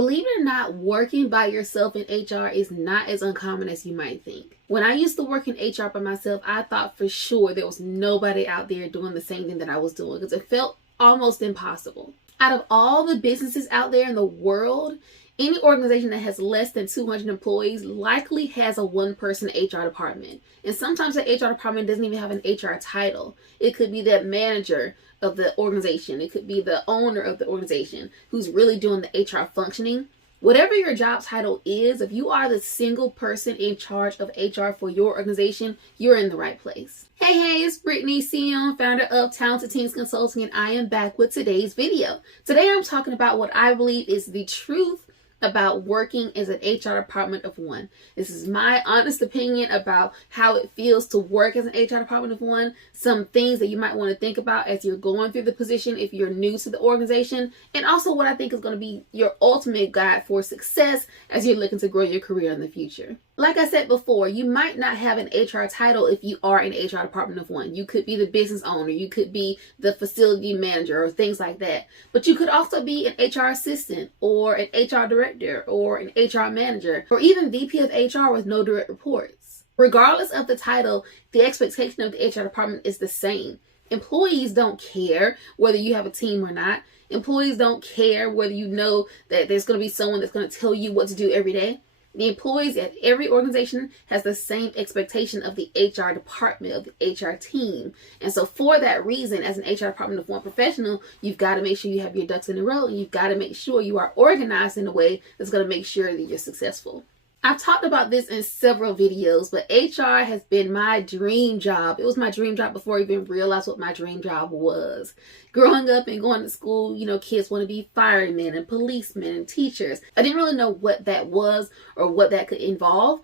Believe it or not, working by yourself in HR is not as uncommon as you might think. When I used to work in HR by myself, I thought for sure there was nobody out there doing the same thing that I was doing because it felt almost impossible. Out of all the businesses out there in the world, any organization that has less than 200 employees likely has a one-person HR department. And sometimes the HR department doesn't even have an HR title. It could be that manager of the organization. It could be the owner of the organization who's really doing the HR functioning. Whatever your job title is, if you are the single person in charge of HR for your organization, you're in the right place. Hey, it's Brittany, CEO and founder of Talented Teams Consulting, and I am back with today's video. Today I'm talking about what I believe is the truth about working as an HR department of one. This is my honest opinion about how it feels to work as an HR department of one, some things that you might want to think about as you're going through the position if you're new to the organization, and also what I think is going to be your ultimate guide for success as you're looking to grow your career in the future. Like I said before, you might not have an HR title if you are an HR department of one. You could be the business owner, you could be the facility manager or things like that. But you could also be an HR assistant or an HR director or an HR manager or even VP of HR with no direct reports. Regardless of the title, the expectation of the HR department is the same. Employees don't care whether you have a team or not. Employees don't care whether you know that there's going to be someone that's going to tell you what to do every day. The employees at every organization has the same expectation of the HR department, of the HR team. And so for that reason, as an HR department of one professional, you've got to make sure you have your ducks in a row, and you've got to make sure you are organized in a way that's going to make sure that you're successful. I've talked about this in several videos, but HR has been my dream job. It was my dream job before I even realized what my dream job was. Growing up and going to school, kids want to be firemen and policemen and teachers. I didn't really know what that was or what that could involve.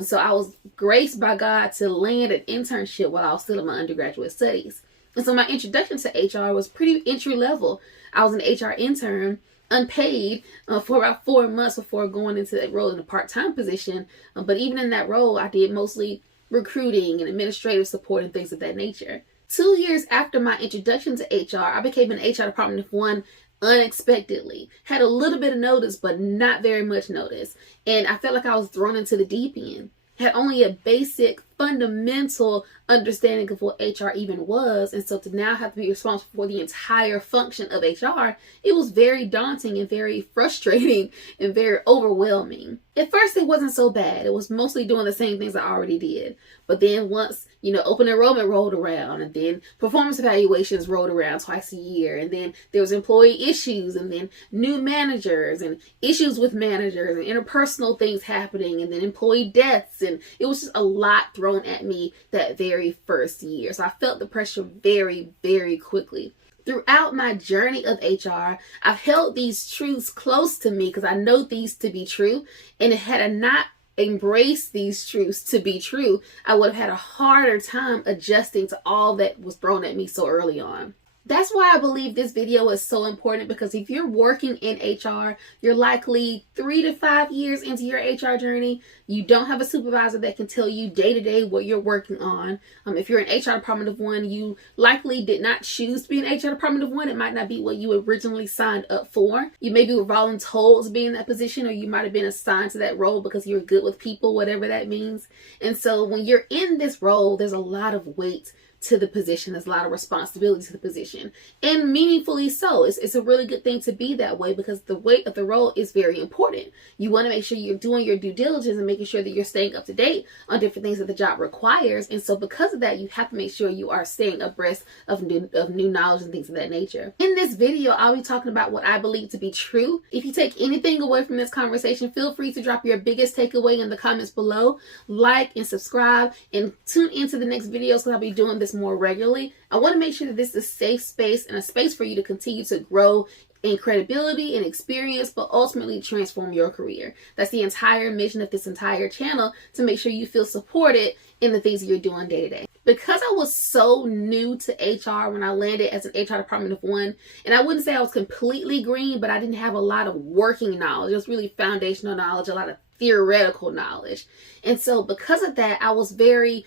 So I was graced by God to land an internship while I was still in my undergraduate studies. And so my introduction to HR was pretty entry level. I was an HR intern, unpaid for about 4 months before going into that role in a part-time position. But even in that role, I did mostly recruiting and administrative support and things of that nature. 2 years after my introduction to HR, I became an HR department of one unexpectedly. Had a little bit of notice, but not very much notice. And I felt like I was thrown into the deep end. Had only a basic, fundamental understanding of what HR even was. And so to now have to be responsible for the entire function of HR, it was very daunting and very frustrating and very overwhelming. At first, it wasn't so bad. It was mostly doing the same things I already did. But then once, open enrollment rolled around, and then performance evaluations rolled around twice a year, and then there was employee issues, and then new managers and issues with managers and interpersonal things happening, and then employee deaths, and it was just a lot thrown at me that very first year. So I felt the pressure very, very quickly. Throughout my journey of HR, I've held these truths close to me because I know these to be true, and had I not embrace these truths to be true, I would have had a harder time adjusting to all that was thrown at me so early on. That's why I believe this video is so important, because if you're working in HR, you're likely 3 to 5 years into your HR journey. You don't have a supervisor that can tell you day to day what you're working on. If you're an HR department of one, you likely did not choose to be an HR department of one. It might not be what you originally signed up for. You maybe were voluntold to be in that position, or you might have been assigned to that role because you're good with people, whatever that means. And so when you're in this role, there's a lot of weight to the position. There's a lot of responsibility to the position, and meaningfully so. It's a really good thing to be that way, because the weight of the role is very important. You want to make sure you're doing your due diligence and making sure that you're staying up to date on different things that the job requires. And so because of that, you have to make sure you are staying abreast of new knowledge and things of that nature. In this video, I'll be talking about what I believe to be true. If you take anything away from this conversation, feel free to drop your biggest takeaway in the comments below. Like and subscribe, and tune into the next videos, because I'll be doing this more regularly. I want to make sure that this is a safe space and a space for you to continue to grow in credibility and experience, but ultimately transform your career. That's the entire mission of this entire channel, to make sure you feel supported in the things that you're doing day to day. Because I was so new to HR when I landed as an HR department of one, and I wouldn't say I was completely green, but I didn't have a lot of working knowledge. It was really foundational knowledge, a lot of theoretical knowledge. And so because of that, I was very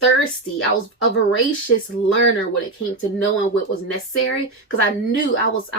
thirsty. I was a voracious learner when it came to knowing what was necessary, because I knew I was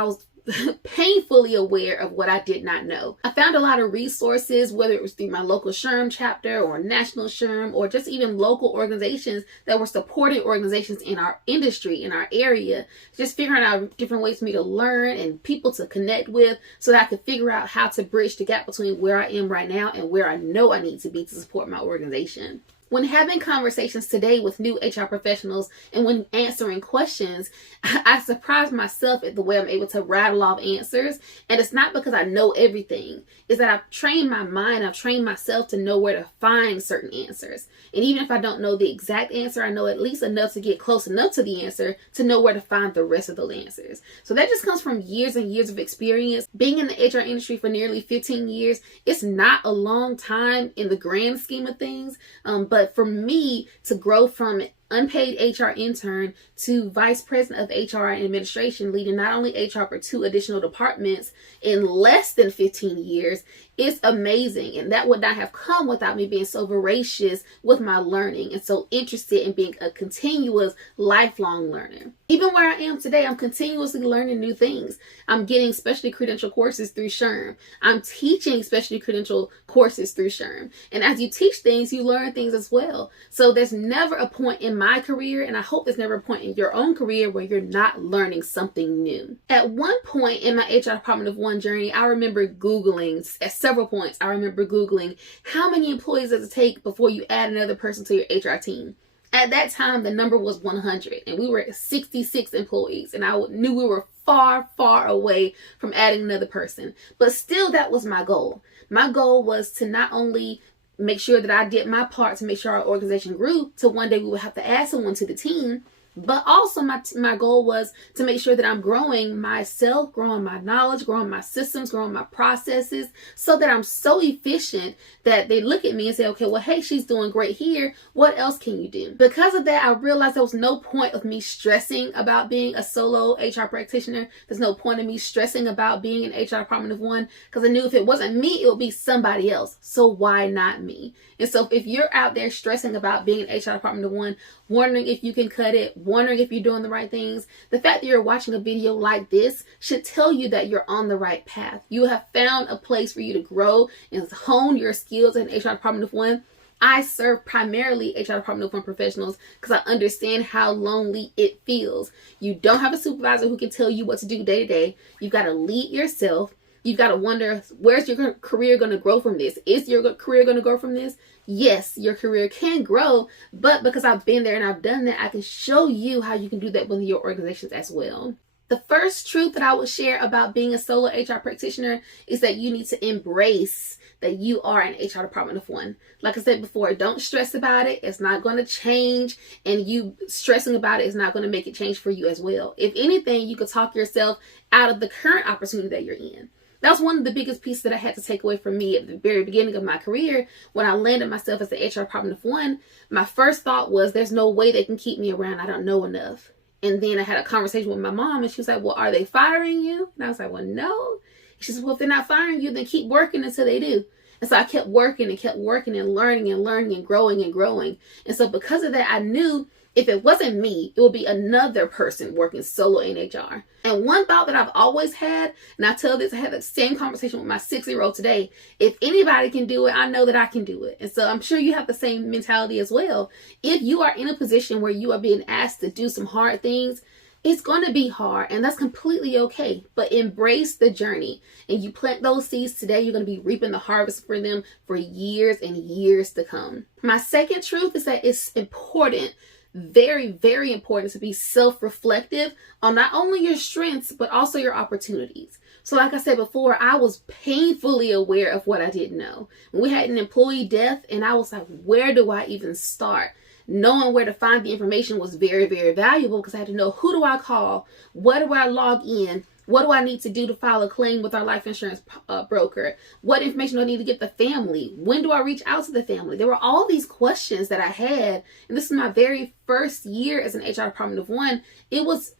painfully aware of what I did not know. I found a lot of resources, whether it was through my local SHRM chapter or national SHRM, or just even local organizations that were supporting organizations in our industry, in our area, just figuring out different ways for me to learn and people to connect with so that I could figure out how to bridge the gap between where I am right now and where I know I need to be to support my organization. When having conversations today with new HR professionals and when answering questions, I surprise myself at the way I'm able to rattle off answers. And it's not because I know everything. It's that I've trained my mind, I've trained myself to know where to find certain answers. And even if I don't know the exact answer, I know at least enough to get close enough to the answer to know where to find the rest of those answers. So that just comes from years and years of experience. Being in the HR industry for nearly 15 years, it's not a long time in the grand scheme of things, but for me to grow from unpaid HR intern to vice president of HR and administration, leading not only HR but 2 additional departments in less than 15 years, is amazing. And that would not have come without me being so voracious with my learning and so interested in being a continuous lifelong learner. Even where I am today, I'm continuously learning new things. I'm getting specialty credential courses through SHRM. I'm teaching specialty credential courses through SHRM. And as you teach things, you learn things as well. So there's never a point in my career, and I hope there's never a point in your own career where you're not learning something new. At one point in my HR Department of One journey, I remember Googling, at several points, I remember Googling how many employees does it take before you add another person to your HR team. At that time, the number was 100, and we were 66 employees, and I knew we were far, far away from adding another person. But still, that was my goal. My goal was to not only make sure that I did my part to make sure our organization grew to one day we would have to add someone to the team, but also my goal was to make sure that I'm growing myself, growing my knowledge, growing my systems, growing my processes, so that I'm so efficient that they look at me and say, okay, well, hey, she's doing great here. What else can you do? Because of that, I realized there was no point of me stressing about being a solo HR practitioner. There's no point of me stressing about being an HR Department of One, because I knew if it wasn't me, it would be somebody else. So why not me? And so if you're out there stressing about being an HR Department of One, wondering if you can cut it, wondering if you're doing the right things, the fact that you're watching a video like this should tell you that you're on the right path. You have found a place for you to grow and hone your skills in HR Department of One. I serve primarily HR Department of One professionals because I understand how lonely it feels. You don't have a supervisor who can tell you what to do day to day. You've got to lead yourself. You've got to wonder, where's your career going to grow from this? Is your career going to grow from this? Yes, your career can grow, but because I've been there and I've done that, I can show you how you can do that within your organizations as well. The first truth that I would share about being a solo HR practitioner is that you need to embrace that you are an HR Department of One. Like I said before, don't stress about it. It's not going to change, and you stressing about it is not going to make it change for you as well. If anything, you could talk yourself out of the current opportunity that you're in. That was one of the biggest pieces that I had to take away from me at the very beginning of my career. When I landed myself as the HR Department of One, my first thought was, there's no way they can keep me around. I don't know enough. And then I had a conversation with my mom, and she was like, well, are they firing you? And I was like, well, no. She said, well, if they're not firing you, then keep working until they do. And so I kept working and learning and growing and growing. And so because of that, I knew if it wasn't me, it would be another person working solo in HR. And one thought that I've always had, and I had the same conversation with my 6-year-old today, if anybody can do it, I know that I can do it. And so I'm sure you have the same mentality as well. If you are in a position where you are being asked to do some hard things, it's going to be hard, and that's completely okay. But embrace the journey. And you plant those seeds today, you're going to be reaping the harvest for them for years and years to come. My second truth is that it's important, very, very important, to be self-reflective on not only your strengths, but also your opportunities. So like I said before, I was painfully aware of what I didn't know. We had an employee death, and I was like, where do I even start? Knowing where to find the information was very, very valuable, because I had to know, who do I call? What do I log in? What do I need to do to file a claim with our life insurance broker? What information do I need to get the family? When do I reach out to the family? There were all these questions that I had, and this is my very first year as an HR department of one, it was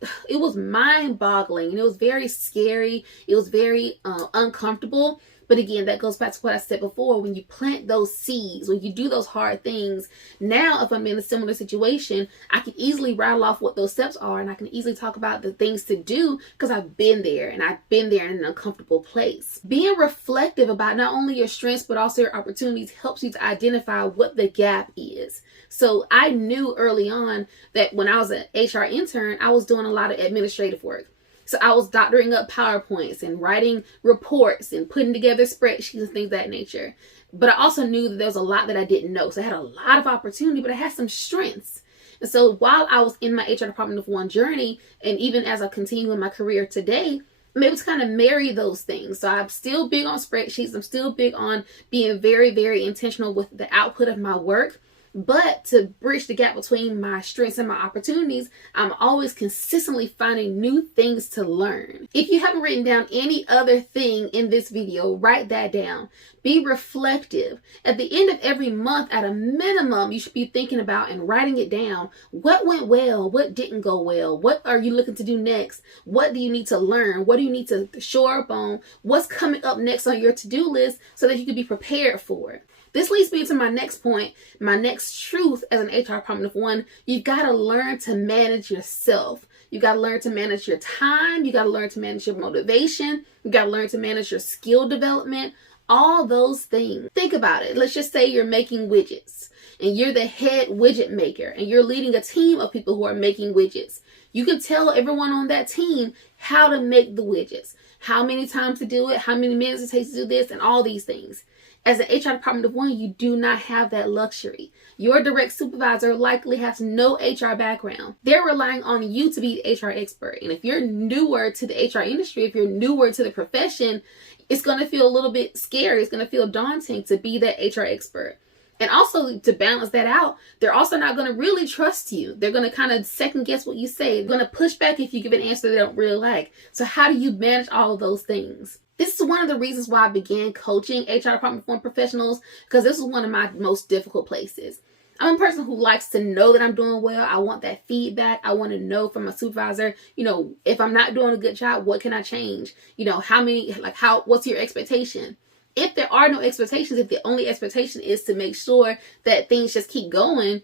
mind-boggling, and it was very scary. It was very uncomfortable. But again, that goes back to what I said before. When you plant those seeds, when you do those hard things, now if I'm in a similar situation, I can easily rattle off what those steps are, and I can easily talk about the things to do because I've been there, and I've been there in an uncomfortable place. Being reflective about not only your strengths but also your opportunities helps you to identify what the gap is. So I knew early on that when I was an HR intern, I was doing a lot of administrative work. So I was doctoring up PowerPoints and writing reports and putting together spreadsheets and things of that nature. But I also knew that there was a lot that I didn't know. So I had a lot of opportunity, but I had some strengths. And so while I was in my HR department of one journey, and even as I continue in my career today, I'm able to kind of marry those things. So I'm still big on spreadsheets. I'm still big on being very, very intentional with the output of my work. But to bridge the gap between my strengths and my opportunities, I'm always consistently finding new things to learn. If you haven't written down any other thing in this video, write that down. Be reflective. At the end of every month, at a minimum, you should be thinking about and writing it down. What went well? What didn't go well? What are you looking to do next? What do you need to learn? What do you need to shore up on? What's coming up next on your to-do list so that you can be prepared for it? This leads me to my next point, my next truth as an HR department of one. You've got to learn to manage yourself. You got to learn to manage your time. You got to learn to manage your motivation. You got to learn to manage your skill development, all those things. Think about it. Let's just say you're making widgets and you're the head widget maker and you're leading a team of people who are making widgets. You can tell everyone on that team how to make the widgets, how many times to do it, how many minutes it takes to do this, and all these things. As an HR department of one, you do not have that luxury. Your direct supervisor likely has no HR background. They're relying on you to be the HR expert. And if you're newer to the HR industry, if you're newer to the profession, it's going to feel a little bit scary. It's going to feel daunting to be that HR expert. And also, to balance that out, they're also not going to really trust you. They're going to kind of second guess what you say. They're going to push back if you give an answer they don't really like. So how do you manage all of those things? This is one of the reasons why I began coaching HR department one professionals, because this is one of my most difficult places. I'm a person who likes to know that I'm doing well. I want that feedback. I want to know from my supervisor, if I'm not doing a good job, what can I change? What's your expectation? If there are no expectations, if the only expectation is to make sure that things just keep going,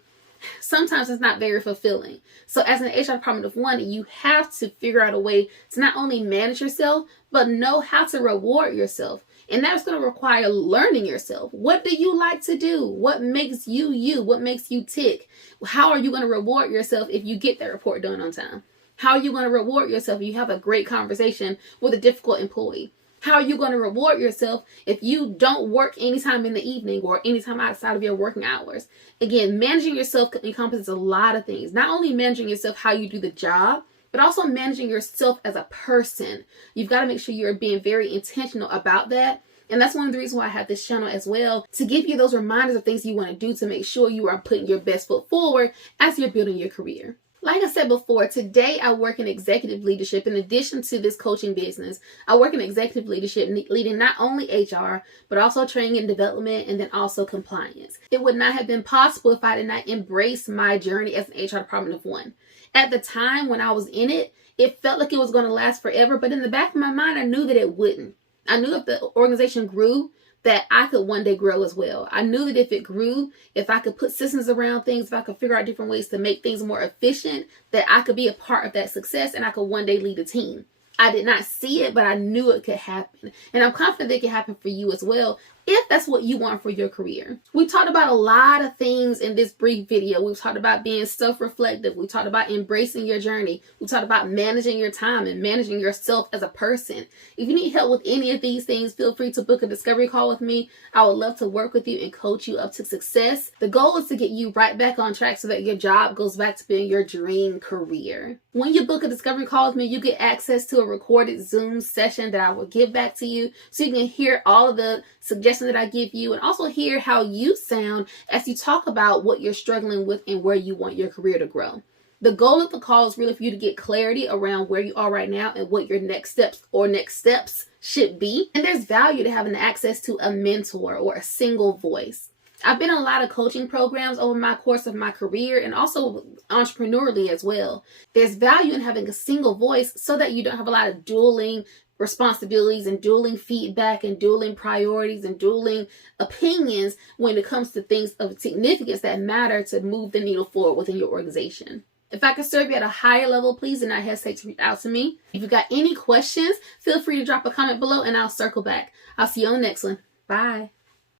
sometimes it's not very fulfilling. So as an HR department of one, you have to figure out a way to not only manage yourself, but know how to reward yourself. And that's going to require learning yourself. What do you like to do? What makes you you? What makes you tick? How are you going to reward yourself if you get that report done on time? How are you going to reward yourself if you have a great conversation with a difficult employee? How are you going to reward yourself if you don't work anytime in the evening or anytime outside of your working hours? Again, managing yourself encompasses a lot of things. Not only managing yourself how you do the job, but also managing yourself as a person. You've got to make sure you're being very intentional about that. And that's one of the reasons why I have this channel as well, to give you those reminders of things you want to do to make sure you are putting your best foot forward as you're building your career. Like I said before, today I work in executive leadership. In addition to this coaching business, I work in executive leadership, leading not only HR, but also training and development, and then also compliance. It would not have been possible if I did not embrace my journey as an HR department of one. At the time when I was in it, it felt like it was going to last forever, but in the back of my mind, I knew that it wouldn't. I knew if the organization grew, that I could one day grow as well. I knew that if it grew, if I could put systems around things, if I could figure out different ways to make things more efficient, that I could be a part of that success and I could one day lead a team. I did not see it, but I knew it could happen. And I'm confident it can happen for you as well, if that's what you want for your career. We talked about a lot of things in this brief video. We've talked about being self-reflective. We talked about embracing your journey. We talked about managing your time and managing yourself as a person. If you need help with any of these things, feel free to book a discovery call with me. I would love to work with you and coach you up to success. The goal is to get you right back on track so that your job goes back to being your dream career. When you book a discovery call with me, you get access to a recorded Zoom session that I will give back to you so you can hear all of the suggestions that I give you and also hear how you sound as you talk about what you're struggling with and where you want your career to grow. The goal of the call is really for you to get clarity around where you are right now and what your next steps should be. And there's value to having access to a mentor or a single voice. I've been in a lot of coaching programs over my course of my career and also entrepreneurially as well. There's value in having a single voice so that you don't have a lot of dueling responsibilities and dueling feedback and dueling priorities and dueling opinions when it comes to things of significance that matter to move the needle forward within your organization. If I could serve you at a higher level, please do not hesitate to reach out to me. If you've got any questions, feel free to drop a comment below and I'll circle back. I'll see you on the next one. Bye.